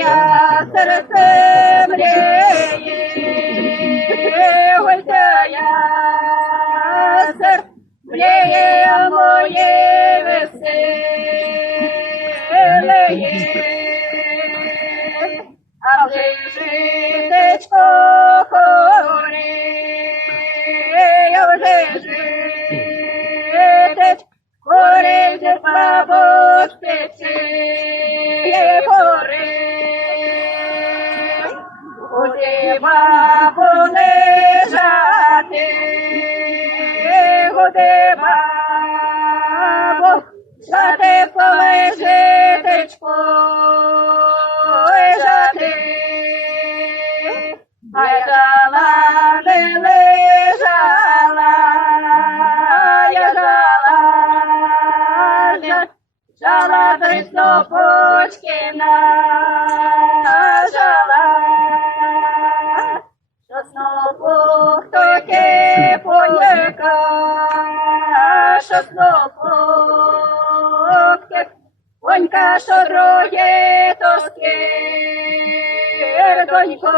моя серце мріє, ой, я серце мріє моє веселеє. А вже житечко хоре, а вже житечко хоре, вже бабочки ціє хоре. Буде бабо лежати, буде бабо лежати, полежитечко лежати. А я жала не лежала, я жала 3 снопочки нажала. Що снопок таке поняка, що снопок таке понька, що троє тоски, донько.